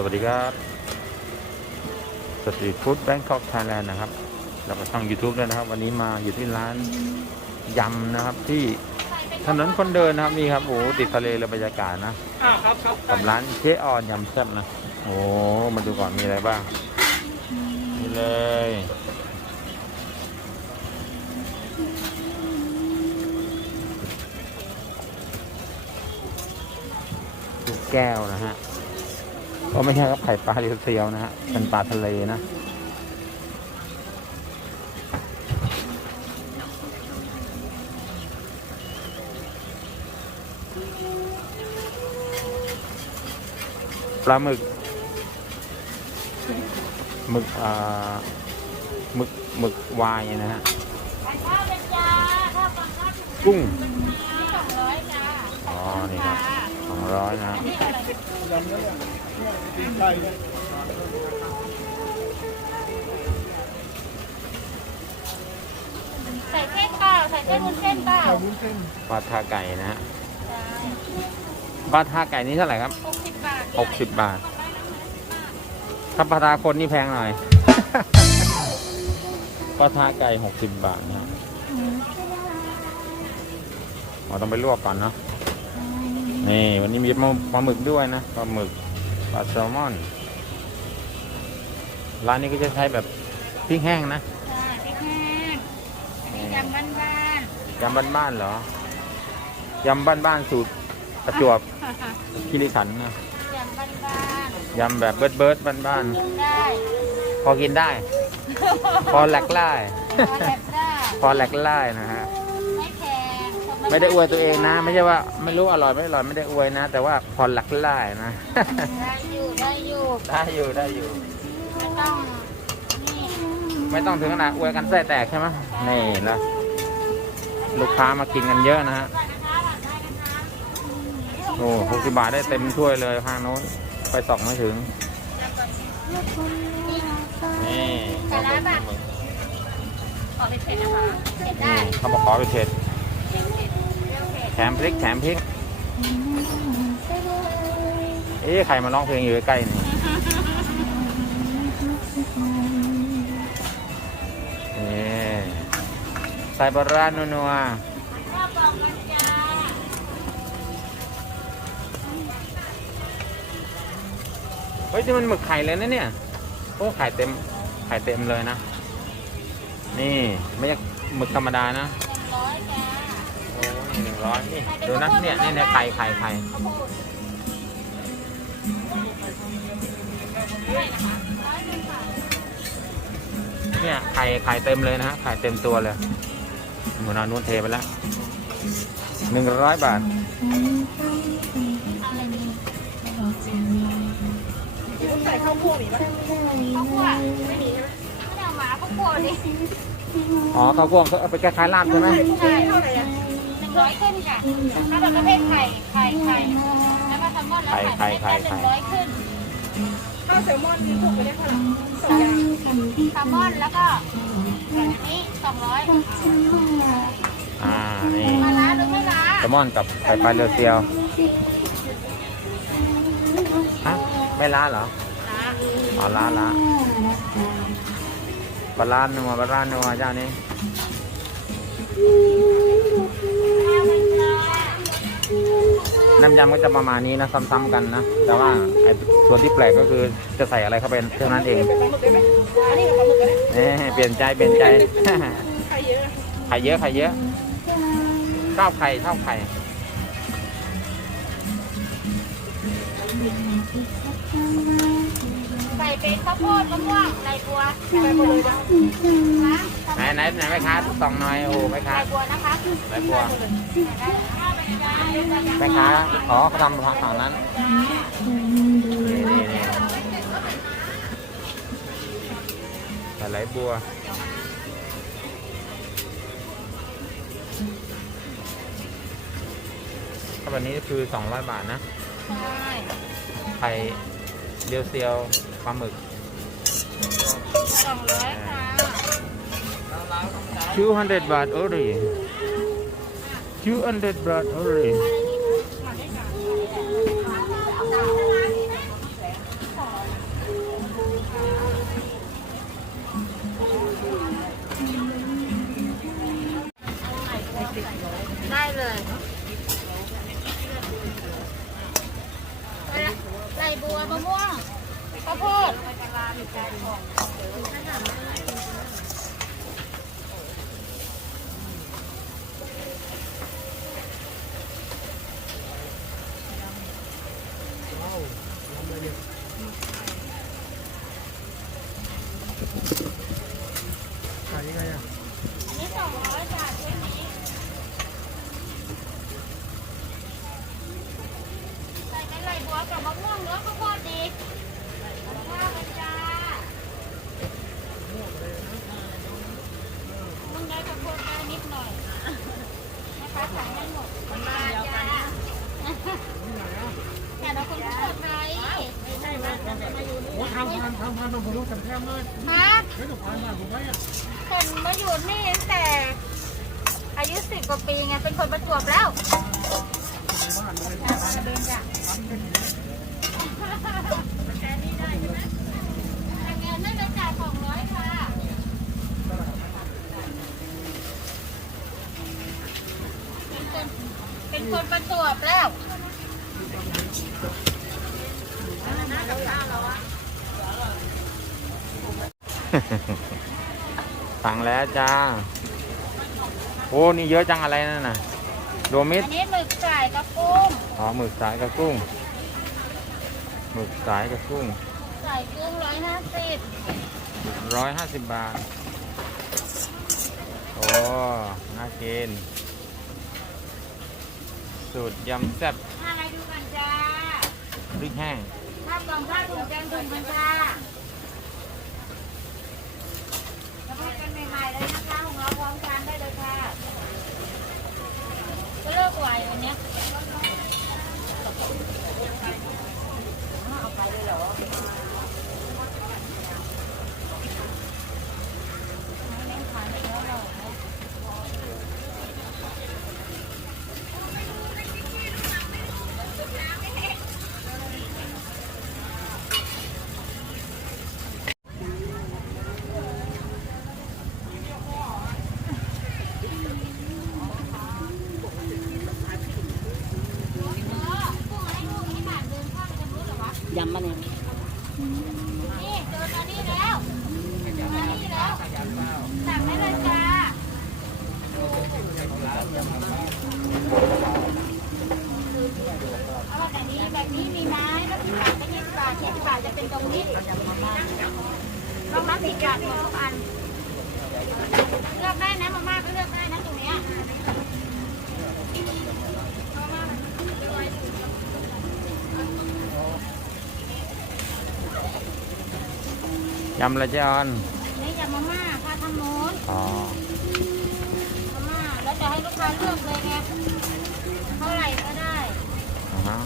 สวัสดีครับสตรีทฟู้ดแบงคอกไทยแลนด์นะครับ แล้วก็ช่อง YouTube ด้วยนะครับ วันนี้มาอยู่ที่ร้านยำนะครับที่ถนนคนเดินนะครับนี่ครับโอ้โหติดทะเลเลยบรรยากาศนะอ่าครับครับกับร้านเจ๊ออนยำแซ่บนะโอ้มาดูก่อนมีอะไรบ้างนี่เลยลูกแก้วนะฮะ ก็ไม่ใช่ครับไข่ปลาเรียวเซียวนะฮะเป็นปลาทะเลนะปลาหมึกหมึกอ่าหมึกหมึกวายนะฮะกุ้งอ๋อนี่ครับ ร้อยนะนี่อะไรได้ใส่เส้นเปล่าใส่เส้นวุ้นเส้นเปล่าข้าววุ้นเส้นปลาทาไก่นะฮะปลาทาไก่นี่เท่าไหร่ครับหกสิบบาทหกสิบบาท ถ้าปลาทาคนนี่แพงหน่อยปลาทาไก่หกสิบบาทนะฮะเราต้องไปลวกก่อนเนาะ นี่วันนี้มีปลาหมึกด้วยนะปลาหมึกปลาแซลมอน ร้านนี้ก็จะใช้แบบพริกแห้งนะจ้าพริกแห้งอันนี้ยำบ้านยำบ้านๆเหรอยำบ้านๆสูตรประจวบๆคิริขันธ์นะยำบ้านบ้านยำแบบเบิร์ดเบิร์ดบ้านๆกินได้ๆพอกินได้ พอแหลกไล่พอแบบได้ พอแหลกไล่นะฮะไม่แพงคน ไม่ได้อวยตัวเองนะ ไม่ใช่ว่าไม่รู้อร่อยไม่อร่อยไม่ได้อวยนะ แต่ว่าพอแหลกไล่นะ ได้อยู่ได้อยู่ได้อยู่ได้อยู่ ไม่ต้องนี่ไม่ต้องถึงขนาดอวยกันไส้แตกใช่ไหมนี่แล้วลูกค้ามากินกันเยอะนะฮะโอ้หกสิบาทได้เต็มถ้วยเลยข้างโน้นไปสองไม่ถึง นี่ปลาหมึกปลาหมึกขอเผ็ดๆนะคะเผ็ดได้นี่เขาบอกขอไปเผ็ดเผ็ดๆเปรี้ยวเผ็ดแถมพริกแถมพริก เอ๊ะใครมาร้องเพลงอยู่ใกล้ๆนี่นี่ใส่ปลาร้านัวข้าวกล่องกันจ้าๆเฮ้ยนี่มันหมึกไข่เลยนะเนี่ยโอ้ไข่เต็มไข่เต็มเลยนะ นี่ไม่ใช่หมึกธรรมดานะ ร้อยนี่ดูนะเนี่ยนี่เนี่ยไข่ไข่ไข่ข้าวโพดร้อยหนึ่งค่ะเนี่ยไข่ไข่เต็มเลยนะฮะไข่เต็มตัวเลยหมูนานุ่นเทไปแล้วหนึ่งร้อยบาทอะไรนี่ใส่ข้าวคั่วมีปะข้าวคั่วไม่มีใช่ไหมไม่ได้เอามาข้าวคั่วดิอ๋อข้าวกล้องก็เอาไปคล้ายๆลาบใช่ไหมใช่เท่าไหร่อะห นึ่งร้อยขึ้นค่ะถ้าแบบประเภทไข่ไข่ไข่แล้วมาแซลมอนแล้วไข่ประเภทแค่หนึ่งร้อยขึ้นข้าวแซลมอนนี่ถูกไปได้เท่าไหร่สองอย่างแซลมอนแล้วก็อันนี้สองร้อยอ่านี่มาล้าหรือไม่ล้าแซลมอนกับไข่ปลาเรือเซียวฮะไม่ล้าเหรอล้าอ๋อล้าล้าปลาล้านัวปลาล้านัวเจ้านี้ น้ำยำก็จะประมาณนี้นะซ้ำๆกันนะ แต่ว่าไอ้ส่วนที่แปลกก็คือจะใส่อะไรเข้าไปเท่านั้นเองเป็นปลาหมึกได้ไหมอันนี้กับปลาหมึกก็ได้เอ๊ะเปลี่ยนใจเปลี่ยนใจไข่เยอะไข่เยอะไข่เยอะชอบไข่ชอบไข่ใส่เป็นข้าวโพดมะม่วงไรบัวใส่หมดเลยนะนะไหนไหนไหนแม่ค้าส่องหน่อยโอ้แม่ค้าไรบัวนะคะแม่บัว แม่ค้าอ๋อเขาทำฝั่งนั้นนี่ปลาไหลบัวถ้าวันนี้คือ 200 บาทนะไข่เดียวเซียวปลาหมึก200ค่ะ200 บาทโอ้ย 200 baht already. Đây bùa bông mua. Có phô. ดขายยังไงอะ อันนี้สองร้อยบาทด้วยนี้ใส่เป็นไรบัวกับมะม่วงเนื้อข้าวโพดดีข้าวมันจ้ามึงได้ข้าวโพดได้นิดหน่อยนะคะขายให้หมดมาจ้าแต่เราคนข้าวโพดไทยไม่ใช่มาจะมาอยู่นี่ โอ้ทำทำทำทำผมรู้กันแท้มาก ฮะไม่ต้องผ่านบ้านผมไว้อะคนมาอยู่นี่ตั้งแต่ อายุสิบกว่าปีไง เป็นคนประจวบแล้วเดินจ้ะแค่นี้ได้ใช่ไหมแต่เงินไม่ได้จ่ายสองร้อยค่ะ เป็นคนเป็นคนประจวบแล้ว สั่งแล้วจ้า โอ้นี่เยอะจังอะไรนั่นน่ะรวมมิตอัรนนี้หมึกไก่กับกุ้งอ๋อหมึกสายกับกุ้งหมึกสายกับกุ้งใส่กุ้งร้อยห้าสิบร้อยห้าสิบบาท โอ้ น่ากิน สูตรยำแซ่บอะไรดูกันจ้าพริกแห้งถ้ากล่องผ้าถุงแกงถุงมันจ้าแล้ว พบกันใหม่ๆเลยนะคะของเราพร้อมทานได้เลยค่ะก็เลิกไหววันเนี้ยเอาไปเลยเหรอไม่เน้นขายไม่เยอะหรอก ยำมะเนี่ยนี่เจอตอนนี้แล้วเจอตอนนี้แล้วสั่งได้เลยจ้าเอาแบบนี้แบบนี้มีไหมแล้วสิบบาทจะยี่สิบบาทยี่สิบาทจะเป็นตรงนี้ลองรับสิบบาทหมดทุกอันเลือกได้นะมาม่าก็เลือกได้นะตรงเนี้ย ยำละจอนนี่ยำมาม่าค่ะทางโน้นอ๋อมาม่าแล้วจะให้ลูกค้าเลือกเลยไงเท่าไหร่ก็ได้ อ่าฮะ